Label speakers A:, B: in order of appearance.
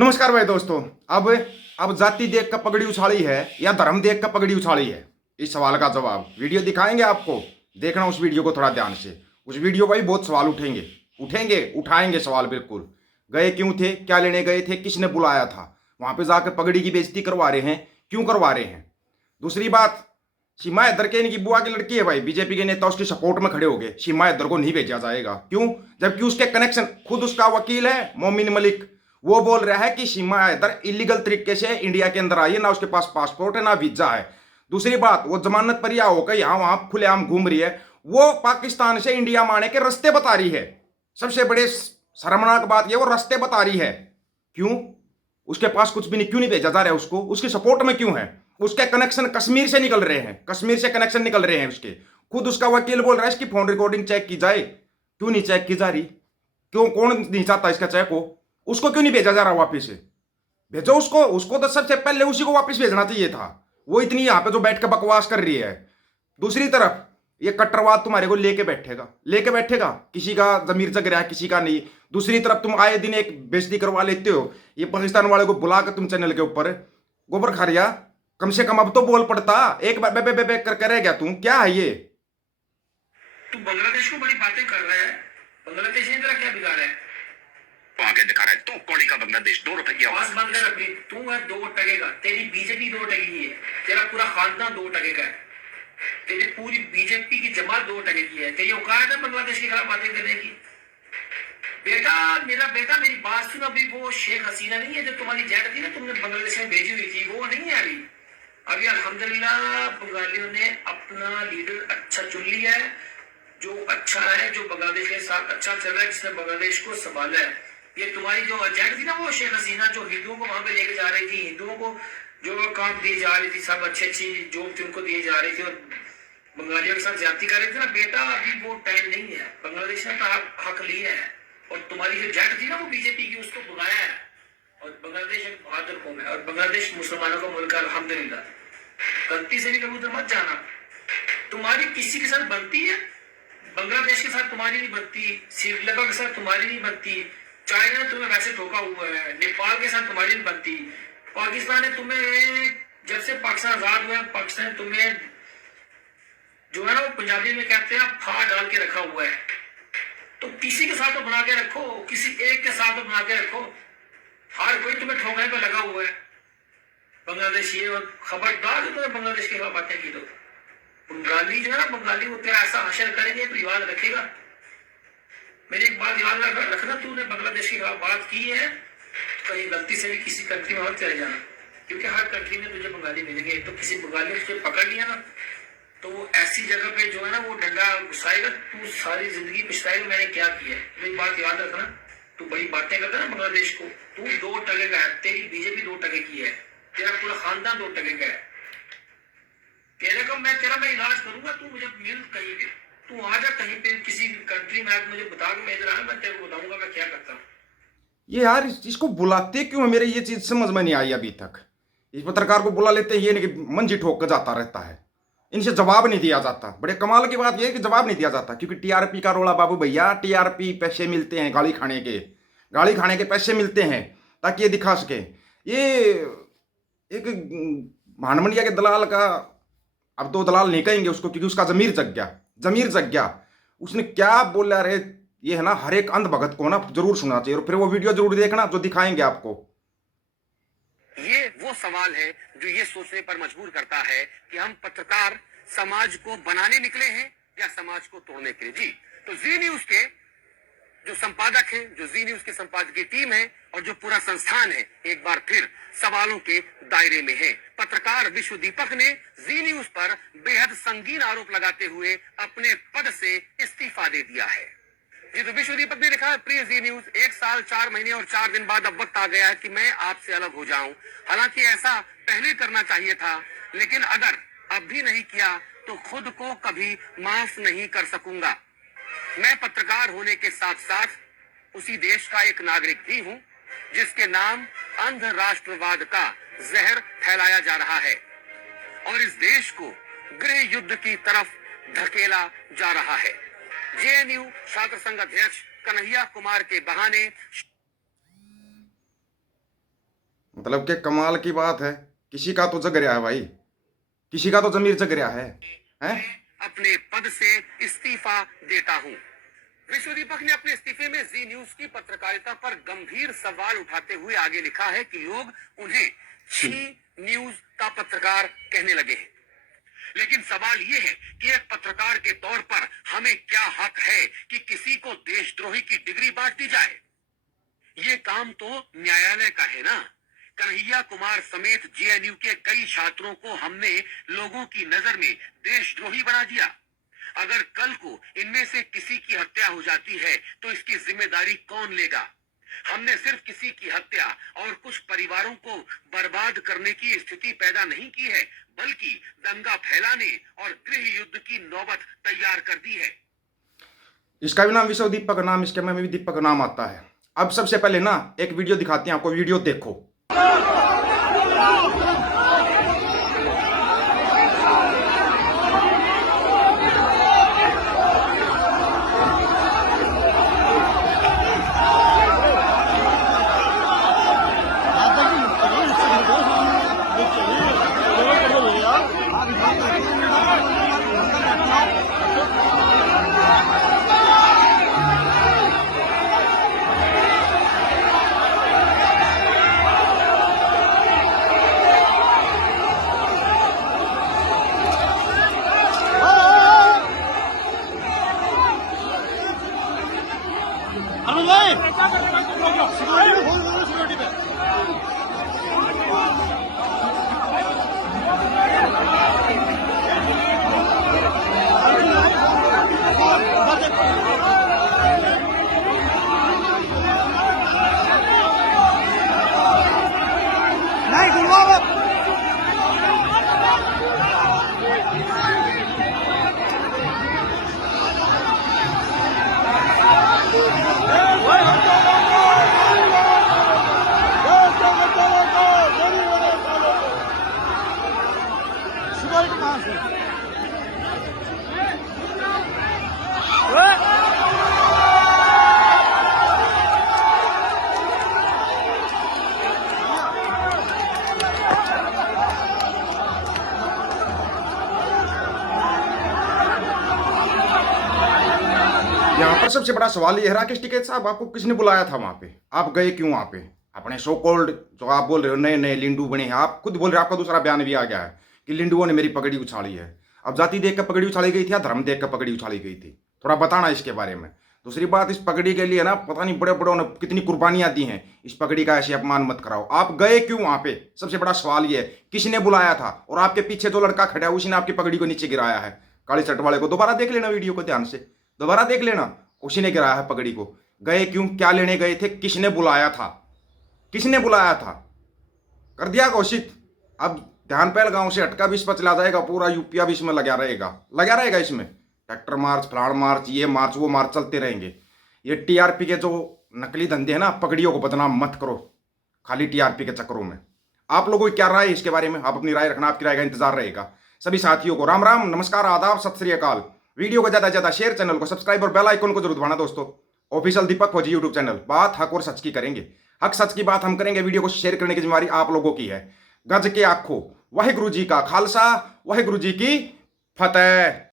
A: नमस्कार भाई दोस्तों। अब अब जाति देख कर पगड़ी उछाली है या धर्म देख कर पगड़ी उछाली है? इस सवाल का जवाब वीडियो दिखाएँगे आपको। देखना उस वीडियो को थोड़ा ध्यान से। उस वीडियो पर बहुत सवाल उठेंगे। उठेंगे, उठाएँगे सवाल बिल्कुल। गए क्यों थे? क्या लेने गए थे? किसने बुलाया था? वहाँ पे जाकर पगड़ी की बेइज्जती करवा रहे हैं। क्यों करवा रहे हैं? दूसरी बात, सीमा हैदर के इनकी बुआ की लड़की है भाई। बीजेपी के नेता उसके सपोर्ट में खड़े हो गए। सीमा हैदर को नहीं भेजा जाएगा। क्यों? जबकि उसके कनेक्शन खुद उसका वकील है, मोमिन मलिक। वो बोल रहा है कि सीमा हैदर इलीगल तरीके से इंडिया के अंदर आई है, ना उसके पास पासपोर्ट है, ना वीज़ा है। दूसरी बात, वो जमानत पर या होकर यहाँ वहाँ खुलेआम घूम रही है। वो पाकिस्तान से इंडिया में आने के रास्ते बता रही है। सबसे बड़े शर्मनाक बात ये, वो रास्ते बता रही है। क्यों? उसके पास कुछ भी नहीं, क्यों नहीं भेजा जा रहा है उसको? उसकी सपोर्ट में क्यों है? उसके कनेक्शन कश्मीर से निकल रहे हैं। कश्मीर से कनेक्शन निकल रहे हैं उसके। खुद उसका वकील बोल रहा है इसकी फ़ोन रिकॉर्डिंग चेक की जाए। क्यों नहीं चेक की जा रही? क्यों, कौन नहीं चाहता इसका चेक हो? उसको क्यों नहीं भेजा जा रहा वापिस? भेजो उसको। उसको तो सबसे पहले उसी को वापस भेजना चाहिए था। वो इतनी यहाँ पे जो बैठ के बकवास कर रही है। दूसरी तरफ़, ये कट्टरवाद तुम्हारे को लेके बैठेगा। लेके बैठेगा। किसी का जमीर जग रहा है, किसी का नहीं। दूसरी तरफ़ तुम आए दिन एक बेइज्जती करवा लेते हो। ये पाकिस्तान वाले को बुला कर तुम चैनल के ऊपर। गोबर खा रिया? कम से कम अब तो बोल पड़ता। एक बे बे बे बे कर करे क्या तुम क्या है ये?
B: तू बांग्लादेश को बड़ी बातें कर रहा है। बांग्लादेश ने तेरा क्या बिगाड़ा है?
C: तो आगे दिखा रहा है। तो कौड़ी का बांग्लादेश दो रुपए की
B: आवाज़। बंद कर अपनी तू है, दो टके का तेरी बीजेपी दो टके की है। तेरा पूरा खानदान दो टके का है। तेरी पूरी बीजेपी की जमात दो टके की है। तेरी औकात है बांग्लादेश के खिलाफ बातें करने की। बेटा, मेरा बेटा, मेरी बात सुन। अभी वो शेख हसीना नहीं है जो तुम्हारी जेट थी ना, तुमने बांग्लादेश में भेजी हुई थी। वो नहीं है अभी। अभी अल्हम्दुलिल्लाह बंगालियों ने अपना लीडर अच्छा चुन लिया है। जो अच्छा है, जो बांग्लादेश के साथ अच्छा चल रहा है, जिसने बांग्लादेश को संभाला है। ये तुम्हारी जो एजेंट थी ना वो शेख हसीना, जो हिंदुओं को वहाँ पे लेके जा रही थी, हिंदुओं को जो काम दिए जा रही थी, सब अच्छी अच्छी जॉब थी उनको दिए जा रही थी और बंगालियों के साथ ज़्यादा कर रही थी ना। बेटा अभी वो टाइम नहीं है। बांग्लादेश ने तो हक लिया है। और तुम्हारी जो जेट थी ना वो बीजेपी की, उसको बुलाया है। और बांग्लादेश एक बहादुर कौम है। और बांग्लादेश मुसलमानों का मुल्क अल्हम्दुलिल्लाह। गलती से भी कभी उधर मत जाना। तुम्हारी किसी के साथ बनती है? बांग्लादेश के साथ तुम्हारी नहीं बनती। श्रीलंका के साथ तुम्हारी नहीं बनती। चाइना ने तुम्हें वैसे धोखा हुआ है। नेपाल के साथ तुम्हारी बनती। पाकिस्तान ने तुम्हें, जब से पाकिस्तान आज़ाद हुआ है, पाकिस्तान तुम्हें जो है ना, वो पंजाबी में कहते हैं फा डाल के रखा हुआ है। तो किसी के साथ तो बना के रखो, किसी एक के साथ तो बना के रखो। हर कोई तुम्हें ठोकने पे लगा हुआ है। बांग्लादेश ये खबरदार जो तुम्हें बांग्लादेश के खिलाफ बातें की तो बंगाली जो है ना, बंगाली वो तेरा ऐसा हशर करेंगे तो याद रखेगा। मेरी एक बात याद रख, रखना तूने, बांग्लादेश के खिलाफ बात की है तो कहीं गलती से भी किसी कंट्री में मत चले जाना। क्योंकि हर कंट्री में तुझे बंगाली मिलेंगे। तो किसी बंगाली ने तुझे पकड़ लिया ना तो वो ऐसी जगह पे जो है ना, वो डंडा घुसाएगा, तू सारी ज़िंदगी पछताएगा मैंने क्या किया है? मेरी बात याद रखना, तू बड़ी बातें करता है ना बांग्लादेश को। तू दो टके का है, तेरी बीजेपी दो टके की है, तेरा पूरा खानदान दो टके का है। तेरे को मैं तेरा, मैं इलाज करूँगा, तू मुझे मिल कहीं पे तू आ जा कहीं पे, किसी कंट्री में मुझे बता के मैं इधर आया, मैं तेरे को बताऊँगा मैं क्या करता हूँ।
A: ये यार, इस- इसको बुलाते क्यों है? मेरे ये चीज़ समझ में नहीं आई अभी तक। इस पत्रकार को बुला लेते हैं, ये नहीं कि मंजी ठोक कर जाता रहता है। इनसे जवाब नहीं दिया जाता। बड़े कमाल की बात यह है कि जवाब नहीं दिया जाता, क्योंकि टीआरपी का रोला बाबू भैया टीआरपी पैसे मिलते हैं गाली खाने के। गाली खाने के पैसे मिलते हैं, ताकि ये दिखा सके। ये एक भानमंडिया के दलाल का, अब तो दलाल नहीं कहेंगे उसको, क्योंकि उसका जमीर जग गया। जमीर जग गया उसने क्या बोला रहे ये है ना, हर एक अंध भगत को ना ज़रूर सुनना चाहिए, और फिर वो वीडियो ज़रूर देखना जो दिखाएँगे आपको।
C: ये वो सवाल है जो ये सोचने पर मजबूर करता है कि हम पत्रकार समाज को बनाने निकले हैं या समाज को तोड़ने के लिए। जी तो जी न्यूज़ के जो संपादक हैं, जो जी न्यूज़ के संपादकीय टीम है और जो पूरा संस्थान है, एक बार फिर सवालों के दायरे में है। पत्रकार विश्व दीपक ने जी न्यूज़ पर बेहद संगीन आरोप लगाते हुए अपने पद से इस्तीफा दे दिया है। जी तो विश्व दीपक ने लिखा, प्रिय जी न्यूज़, एक साल, चार महीने और चार दिन बाद अब वक्त आ गया है कि मैं आपसे अलग हो जाऊँ। हालाँकि ऐसा पहले करना चाहिए था, लेकिन अगर अब भी नहीं किया तो खुद को कभी माफ़ नहीं कर सकूँगा। मैं पत्रकार होने के साथ साथ उसी देश का एक नागरिक भी हूँ, जिसके नाम अंध राष्ट्रवाद का जहर फैलाया जा रहा है और इस देश को गृह युद्ध की तरफ़ धकेला जा रहा है। जेएनयू छात्र संघ अध्यक्ष कन्हैया कुमार के बहाने
A: मतलब के कमाल की बात है। किसी का तो जग रहा है भाई। किसी का तो जमीर जग रहा है। हैं?
C: अपने पद से इस्तीफा देता हूँ। विश्व दीपक ने अपने इस्तीफे में जी न्यूज़ की पत्रकारिता पर गंभीर सवाल उठाते हुए आगे लिखा है कि लोग उन्हें छी न्यूज़ का पत्रकार कहने लगे हैं। लेकिन सवाल ये है कि एक पत्रकार के तौर पर हमें क्या हक है कि किसी को देशद्रोही की डिग्री बांट दी जाए? ये काम तो न्यायालय का है ना? कन्हैया कुमार समेत जेएनयू के कई छात्रों को हमने लोगों की नज़र में देशद्रोही बना दिया। अगर कल को इनमें से किसी की हत्या हो जाती है तो इसकी ज़िम्मेदारी कौन लेगा? हमने सिर्फ़ किसी की हत्या और कुछ परिवारों को बर्बाद करने की स्थिति पैदा नहीं की है, बल्कि दंगा फैलाने और गृह युद्ध की नौबत तैयार कर दी है।
A: इसका भी नाम विश्व दीपक नाम, इसके में भी दीपक नाम आता है। अब सबसे पहले ना, एक वीडियो दिखाते हैं, आपको वीडियो देखो। Não! Não! यहाँ पर सबसे बड़ा सवाल ये है, राकेश टिकैत साहब, आपको किसने बुलाया था वहाँ पे? आप गए क्यों वहाँ पे? अपने सो कॉल्ड जो आप बोल रहे हो, नए नए लिंडू बने हैं। आप खुद बोल रहे हो, आपका दूसरा बयान भी आ गया है कि लिंडुओं ने मेरी पगड़ी उछाली है। अब जाति देख कर पगड़ी उछाली गई थी या धर्म देख कर पगड़ी उछाली गई थी? थोड़ा बताना इसके बारे में। दूसरी बात, इस पगड़ी के लिए ना, पता नहीं बड़े बड़ों ने कितनी कुर्बानियाँ दी हैं। इस पगड़ी का ऐसे अपमान मत कराओ। आप गए क्यों वहाँ पे? सबसे बड़ा सवाल ये है, किसने बुलाया था? और आपके पीछे जो लड़का खड़ा है उसने आपकी पगड़ी को नीचे गिराया है। काली शर्ट वाले को दोबारा देख लेना वीडियो को ध्यान से। दोबारा देख लेना। उसी ने गिराया है पगड़ी को। गए क्यों? क्या लेने गए थे? किसने बुलाया था? किसने बुलाया था? कर दिया घोषित। अब ध्यान पहल गाँव से अटका भी इस पर चला जाएगा, पूरा यूपिया भी इसमें लगा रहेगा। लगा रहेगा इसमें। ट्रैक्टर मार्च, फलाण मार्च, ये मार्च, वो मार्च चलते रहेंगे। ये टीआरपी के जो नकली धंधे हैं ना, पगड़ियों को बदनाम मत करो। खाली टीआरपी के चक्करों में। आप लोगों की क्या राय है इसके बारे में? आप अपनी राय रखना, आपकी राय का इंतज़ार रहेगा। सभी साथियों को राम राम, नमस्कार, आदाब, सत श्री अकाल। वीडियो को ज़्यादा से ज़्यादा शेयर चैनल को सब्सक्राइब और बेल आइकन को ज़रूर दबाना दोस्तों। ऑफिशियल दीपक फौजी यूट्यूब चैनल बात हक और सच की करेंगे। हक सच की बात हम करेंगे, वीडियो को शेयर करने की जिम्मेवारी आप लोगों की है। गज के आँखों आखो, वाहिगुरु जी का खालसा, वाहिगुरु जी की फतेह।